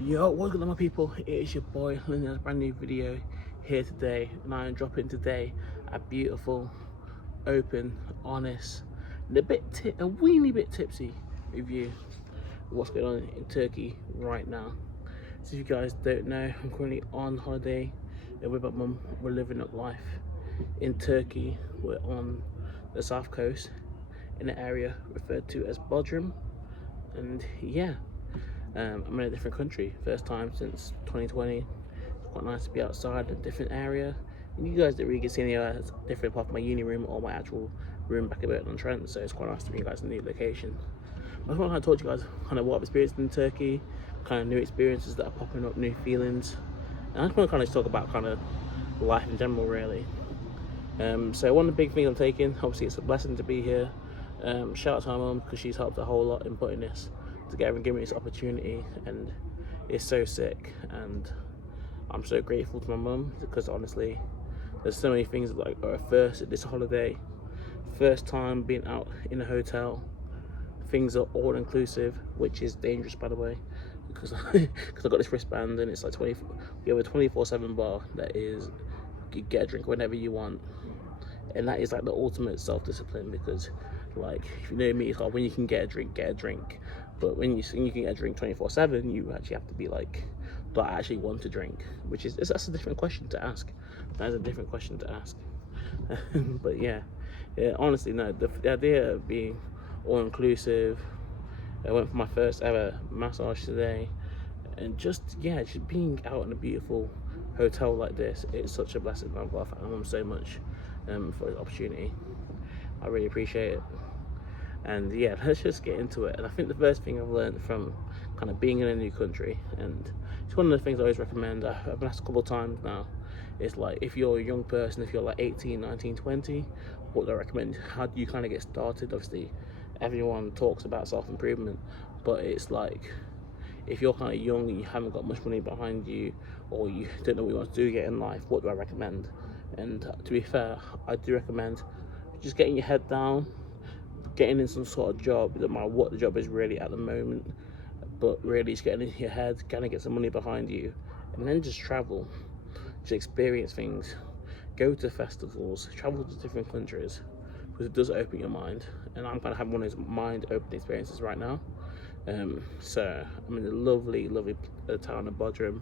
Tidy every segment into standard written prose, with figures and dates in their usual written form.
Yo, what's good on my people? It is your boy Lindon, a brand new video here today, and I am dropping today a beautiful, open, honest, and a weeny bit tipsy review of what's going on in Turkey right now. So if you guys don't know, I'm currently on holiday with my mum. We're living up life in Turkey. We're on the south coast in an area referred to as Bodrum, and yeah. I'm in a different country, first time since 2020. It's quite nice to be outside in a different area. And you guys don't really get to see anywhere different apart from my uni room or my actual room back a bit on Trent, so it's quite nice to bring you guys a new location. I just want to talk to you guys kind of what I've experienced in Turkey, kind of new experiences that are popping up, new feelings. And I just want to kind of talk about kind of life in general, really. So one of the big things I'm taking, obviously it's a blessing to be here. Shout out to my mum because she's helped a whole lot in putting this together and giving me this opportunity, and it's so sick, and I'm so grateful to my mum because honestly there's so many things like are a first at this holiday. First time being out in a hotel, things are all inclusive, which is dangerous by the way, because I got this wristband and it's like we have a 24/7 bar that is, you get a drink whenever you want, and that is like the ultimate self-discipline, because like, if you know me, it's like when you can get a drink, but when you can get a drink 24/7, you actually have to be like, do I actually want to drink? Which is, that's a different question to ask. That is a different question to ask. But yeah, honestly, no, the idea of being all-inclusive, I went for my first ever massage today, and just being out in a beautiful hotel like this, it's such a blessing. I've got to thank my mum so much for the opportunity. I really appreciate it. And yeah, let's just get into it. And I think the first thing I've learned from kind of being in a new country, and it's one of the things I always recommend, I've been asked a couple of times now, it's like, if you're a young person, if you're like 18, 19, 20, what do I recommend? How do you kind of get started? Obviously everyone talks about self-improvement, but it's like, if you're kind of young and you haven't got much money behind you, or you don't know what you want to do yet in life, what do I recommend? And to be fair, I do recommend just getting your head down, getting in some sort of job, no matter what the job is really at the moment, but really just getting in your head, kind of get some money behind you, and then just travel, just experience things, go to festivals, travel to different countries, because it does open your mind. And I'm kind of having one of those mind-opening experiences right now. So I'm in the lovely town of Bodrum,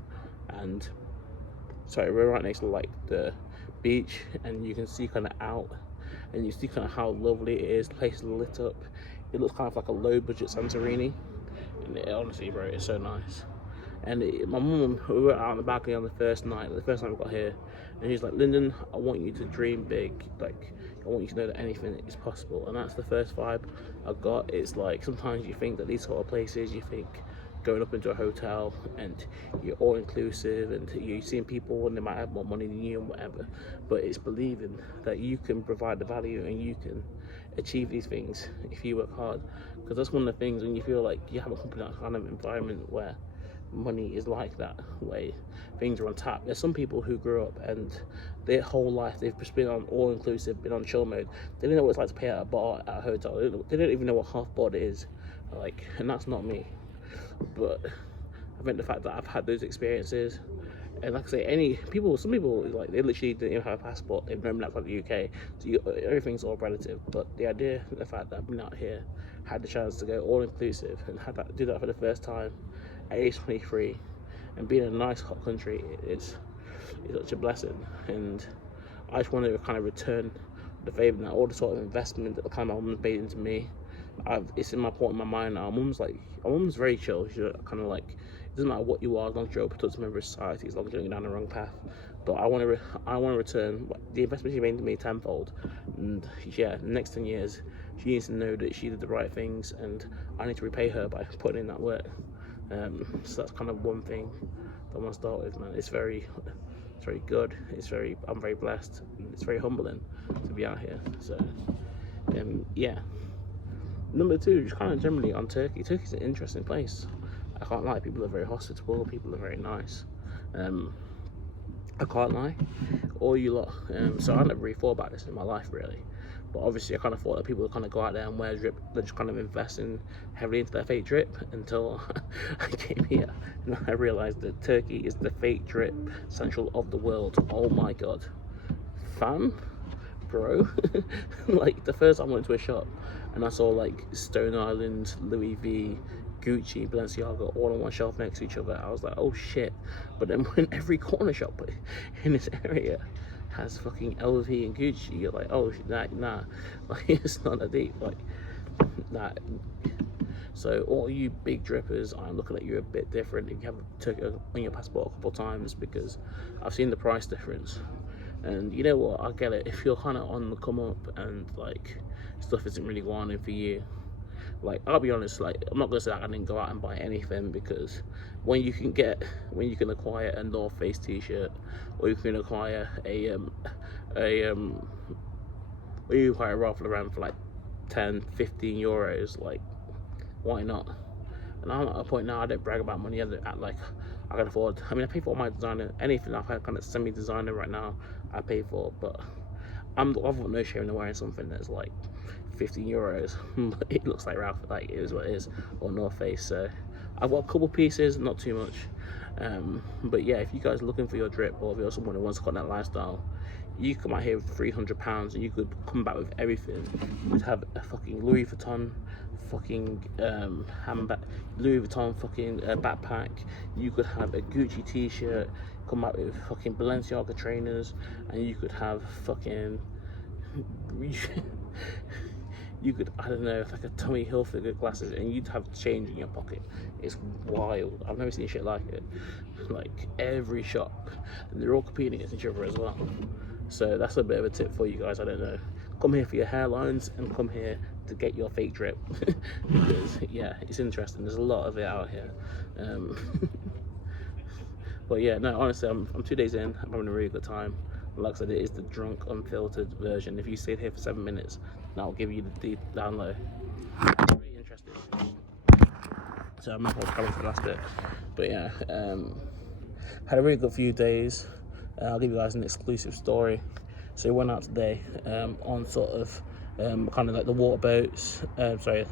and sorry, we're right next to like the beach, and you can see kind of out, and you see kind of how lovely it is. The place is lit up. It looks kind of like a low-budget Santorini, and honestly, bro, it's so nice. And my mum, we were out on the balcony on the first night we got here, and she's like, Lyndon, I want you to dream big. Like, I want you to know that anything is possible. And that's the first vibe I got. It's like, sometimes you think that these sort of places, you think going up into a hotel and you're all inclusive and you're seeing people and they might have more money than you and whatever, but it's believing that you can provide the value and you can achieve these things if you work hard. Because that's one of the things, when you feel like you have a kind of environment where money is like that way, things are on tap. There's some people who grew up and their whole life they've just been on all-inclusive, been on chill mode. They don't know what it's like to pay at a bar, at a hotel. They don't even know what half board is like, and that's not me. But I think the fact that I've had those experiences, and like I say, some people like, they literally didn't even have a passport, they've known that from the UK, so everything's all relative. But the idea, the fact that I've been out here, had the chance to go all inclusive and do that for the first time at age 23, and being in a nice hot country, it's such a blessing. And I just want to kind of return the favour now, all the sort of investment that the kind of my mum's made into me. It's in my mind now. My mum's very chill. She's kind of like, it doesn't matter what you are, as long as you're a productive member of society, as long as you're going down the wrong path. But I want to return the investment she made into me tenfold. And yeah, the next 10 years, she needs to know that she did the right things, and I need to repay her by putting in that work. So that's kind of one thing that I want to start with, man. It's very good. I'm very blessed. It's very humbling to be out here. So yeah. Number two, just kind of generally on Turkey. Turkey's an interesting place. I can't lie, people are very hospitable, people are very nice. I can't lie, all you lot. So I never really thought about this in my life really, But obviously I kind of thought that people would kind of go out there and wear drip, then just kind of invest in heavily into their fake drip, until I came here and I realized that Turkey is the fake drip central of the world. Oh my god, fam, bro. Like, the first time I went to a shop and I saw like Stone Island, Louis V, Gucci, Balenciaga all on one shelf next to each other, I was like, oh shit. But then when every corner shop in this area has fucking LV and Gucci, you're like, oh nah, like, it's not that deep, like, nah. So all you big drippers, I'm looking at you a bit different if you have Turkey on your passport a couple of times, because I've seen the price difference. And you know what, I get it, if you're kind of on the come up and like stuff isn't really going in for you, like, I'll be honest, like, I'm not gonna say that I didn't go out and buy anything, because when you can acquire a North Face t-shirt, or you can acquire a Ralph Lauren for like 10-15 euros, like, why not? And I'm at a point now, I don't brag about money, like, I can afford, I mean, I pay for all my designer, anything I've had kind of semi-designer right now, I pay for, but I've got no shame in wearing something that's like 15 euros, but it looks like Ralph, like, it is what it is, or North Face. So I've got a couple pieces, not too much, but yeah, if you guys are looking for your drip, or if you're someone who wants to got that lifestyle, you come out here with £300 and you could come back with everything. You could have a fucking Louis Vuitton fucking handbag, Louis Vuitton fucking backpack. You could have a Gucci t-shirt, come out with fucking Balenciaga trainers, and you could have fucking you could, I don't know, like a Tommy Hilfiger glasses, and you'd have change in your pocket. It's wild. I've never seen shit like it. Like, every shop, and they're all competing against each other as well. So that's a bit of a tip for you guys. I don't know, come here for your hairlines and come here to get your fake drip. Because yeah, it's interesting, there's a lot of it out here. But yeah, no, honestly, I'm 2 days in, I'm having a really good time. Like I said, it is the drunk, unfiltered version. If you stayed here for 7 minutes, I'll give you the deep down low. It's really interesting. So I'm not going to cover for the last bit. But yeah, had a really good few days. I'll give you guys an exclusive story. So we went out today on sort of kind of like the water boats. Sorry,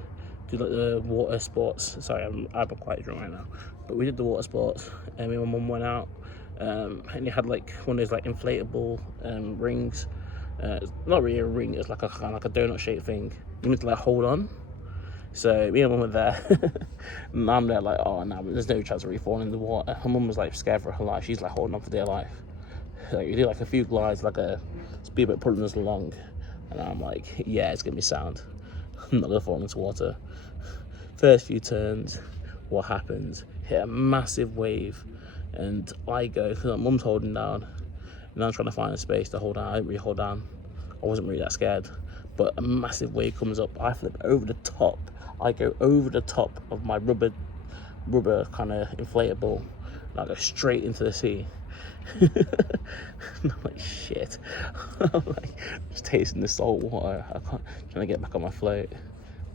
do like the water sports. Sorry, I'm quite drunk right now. But we did the water sports, and me and my mum went out. And it had like one of those like inflatable rings. It's not really a ring, it's like a kind of like a donut shaped thing. You need to like hold on. So me and mum were there. And I'm there like, oh no, there's no chance of really falling in the water. Her mum was like scared for her life. She's like holding on for dear life. Like, we did like a few glides, like a speedboat pulling us along, and I'm like, yeah, it's gonna be sound. I'm not gonna fall into water. First few turns, what happens? Hit a massive wave, and I go, because my mum's holding down, and I'm trying to find a space to hold down. I didn't really hold down. I wasn't really that scared, but a massive wave comes up. I flip over the top. I go over the top of my rubber kind of inflatable, and I go straight into the sea. I'm like, shit. I'm like, just tasting the salt water. I can't, trying to get back on my float.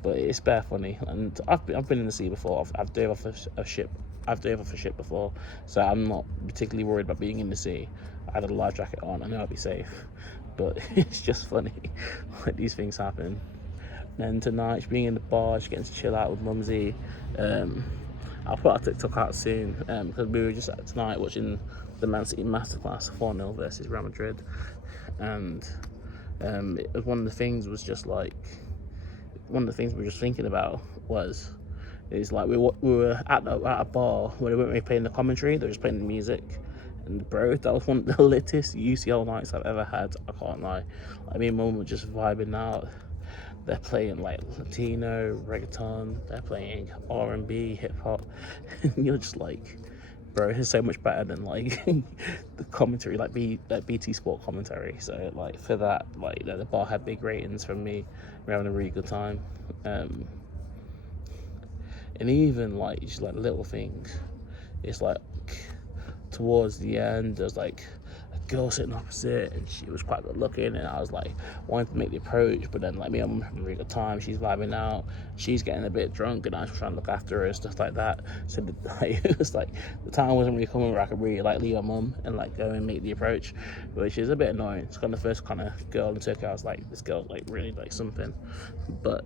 But it's bare funny, and I've been in the sea before. I've dove off a ship. I've dove off a ship before, so I'm not particularly worried about being in the sea. I had a life jacket on. I know I'll be safe, but it's just funny like these things happen. And then tonight, being in the bar, just getting to chill out with Mumsy. I'll put our TikTok out soon, because we were just tonight watching the Man City masterclass 4-0 versus Real Madrid, and it was one of the things we were just thinking about is like we were at a bar where they weren't really playing the commentary, they were just playing the music. And bro, that was one of the littest UCL nights I've ever had, I can't lie. I mean, Mum was just vibing out. They're playing like Latino, reggaeton, they're playing R&B, hip hop, and you're just like, bro, it's so much better than like the commentary, like BT Sport commentary. So like for that, like the bar had big ratings from me. We're having a really good time, and even like just like little things. It's like towards the end, there's like girl sitting opposite, and she was quite good looking, and I was like wanting to make the approach, but then like me, I'm having a really good time. She's vibing out, she's getting a bit drunk, and I was trying to look after her and stuff like that. So like, it was like the time wasn't really coming where I could really like leave my mum and like go and make the approach, which is a bit annoying. It's kind of the first kind of girl in Turkey I was like, this girl's like really like something. But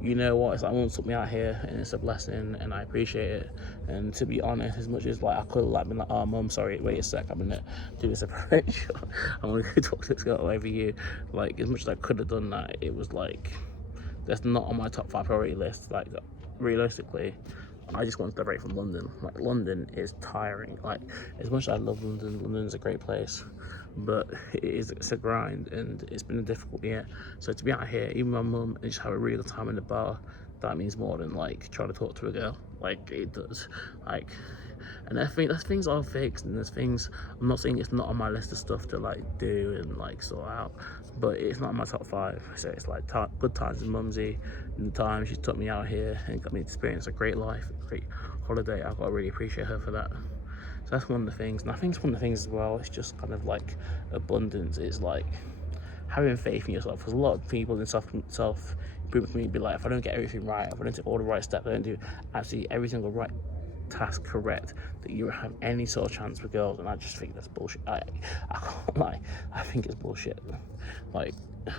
you know what, it's like mum took me out here, and it's a blessing, and I appreciate it. And to be honest, as much as like I could have like been like, oh mum, sorry, wait a sec, I'm gonna do this approach, I'm gonna go talk to this girl over you, like as much as I could have done that, it was like that's not on my top 5 priority list. Like realistically, I just want to break from London. Like London is tiring. Like as much as I love London, London's a great place, but it's a grind, and it's been a difficult year. So to be out here, even my mum, and just have a really good time in the bar, that means more than like trying to talk to a girl. Like it does. Like, and I think there's things I'll fix, and there's things, I'm not saying it's not on my list of stuff to like do and like sort out, but it's not in my top 5. So it's like good times with mumsy, and the time she took me out here and got me to experience a great life, a great holiday. I've got to really appreciate her for that. So that's one of the things. And I think it's one of the things as well, it's just kind of like abundance. It's like having faith in yourself, because a lot of people in self-improvement community be like, if I don't get everything right, if I don't take all the right steps, I don't do absolutely every single right task correct, that you have any sort of chance with girls. And I just think that's bullshit. I can't lie, I think it's bullshit. Like,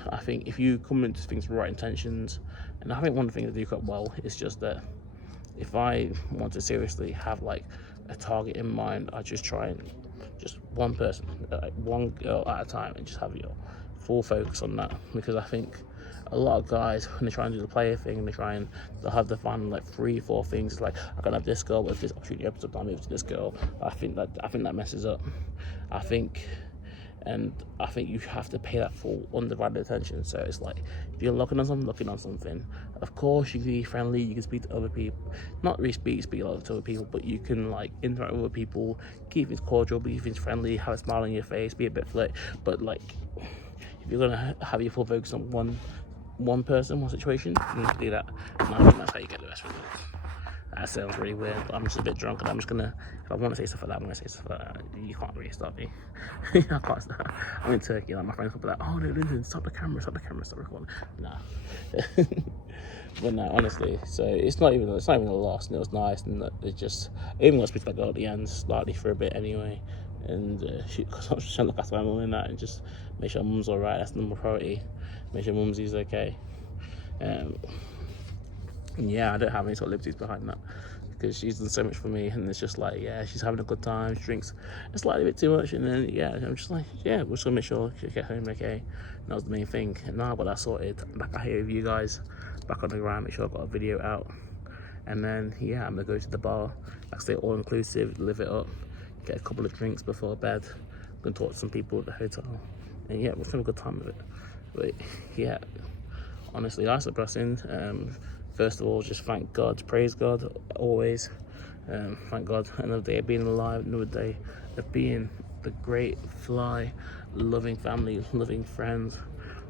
I think if you come into things with right intentions, and I think one of the things I do quite well is just that if I want to seriously have like a target in mind, I just try and just one person, like one girl at a time, and just have your full focus on that. Because I think a lot of guys, when they try and do the player thing, and they'll have the fun like 3-4 things. It's like, I can have this girl, but if this opportunity opens up, I'll move to this girl. I think that messes up. I think you have to pay that full undivided attention. So it's like, if you're looking on something, of course you can be friendly, you can speak to other people, not really speak a lot to other people, but you can like interact with other people, keep things cordial, be things friendly, have a smile on your face, be a bit flirt. But like, if you're gonna have your full focus on one person, one situation, you need to do that. And I think that's how you get the best results. That sounds really weird, but I'm just a bit drunk, and I'm just gonna, if I want to say stuff like that, I'm gonna say stuff like that. You can't really stop me. I can't stop. I'm in Turkey, like my friends will be like, oh no, Lindon, stop the camera, stop recording. Nah. But no, honestly, so it's not even a loss, and it was nice, and it just, even when I speak to that girl at the end, slightly for a bit anyway, and because I was just trying to look after my mum and that, and just make sure mum's alright. That's the number priority. Make sure mumsy's okay. Yeah, I don't have any sort of liberties behind that, because she's done so much for me, and it's just like, yeah, she's having a good time, she drinks a slightly bit too much, and then yeah, I'm just like, yeah, we're just gonna make sure she gets home okay. And that was the main thing. And now I've got that sorted, I'm back out here with you guys, back on the ground, make sure I've got a video out, and then yeah, I'm gonna go to the bar, like I say, all inclusive, live it up, get a couple of drinks before bed, I'm gonna talk to some people at the hotel, and yeah, we'll have a good time with it. But yeah, honestly, that's a blessing. First of all, just thank God, praise God always. Thank God, another day of being alive, another day of being the great fly, loving family, loving friends,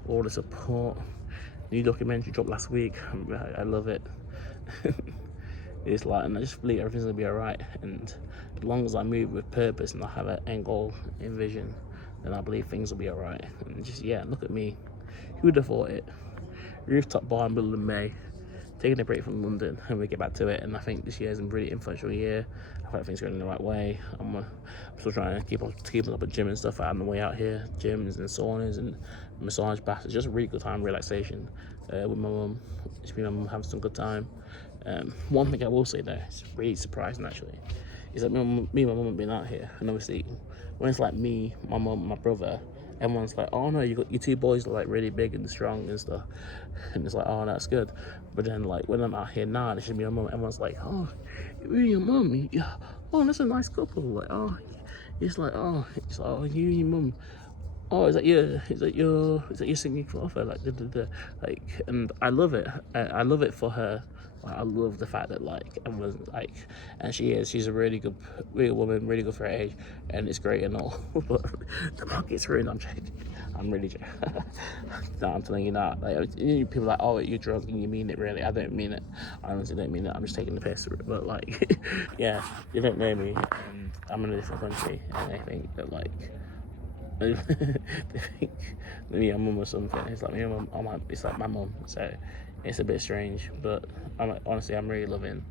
all the support. New documentary dropped last week. I love it. It's like, and I just believe everything's gonna be alright. And as long as I move with purpose and I have an end goal in vision, then I believe things will be alright. And just, yeah, look at me. Who would have thought it? Rooftop bar in the middle of May, taking a break from London, and we get back to it. And I think this year is a really influential year. I feel like things are going in the right way. I'm still trying to keep up with gym and stuff out on the way out here, gyms and saunas and massage baths. It's just a really good time, relaxation with my mum. Just me and my mum having some good time. One thing I will say though, it's really surprising actually, is that me and my mum have been out here, and obviously when it's like me, my mum, my brother, everyone's like, oh no, you got your 2 boys are like really big and strong and stuff, and it's like, oh, that's good. But then like when I'm out here now, and it's just me and my mum, everyone's like, oh, you and your mum, yeah, oh, that's a nice couple. Like, oh, it's like, oh, you and your mum. Oh, is that your singing offer? Like, like, and I love it. I love it for her. Like, I love the fact that like everyone's like, and she's a really good woman, really good for her age, and it's great and all. But the market's ruined. I'm really no, I'm telling you now. Like, people are like, oh, you're drunk and you mean it. Really, I don't mean it. I honestly don't mean it. I'm just taking the piss. But like, yeah, you don't know me, and I'm in a different country, and I think that like, They think me and mum or something. It's like me and mum. It's like my mum. So it's a bit strange, but honestly, I'm really loving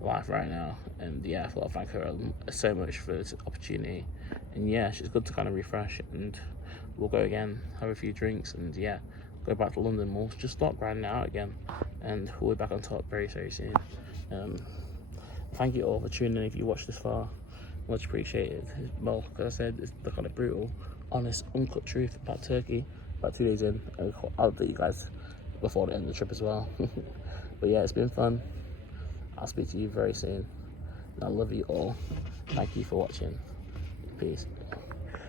life right now. And yeah, I thought I'd thank her so much for this opportunity. And yeah, she's good to kind of refresh, and we'll go again, have a few drinks, and yeah, go back to London. We'll just start grinding out again, and we'll be back on top very, very soon. Thank you all for tuning in. If you watched this far, much appreciated. Well, as I said, it's the kind of brutal, honest, uncut truth about Turkey. About 2 days in, and I'll update you guys before the end of the trip as well. But yeah, it's been fun. I'll speak to you very soon. And I love you all. Thank you for watching. Peace.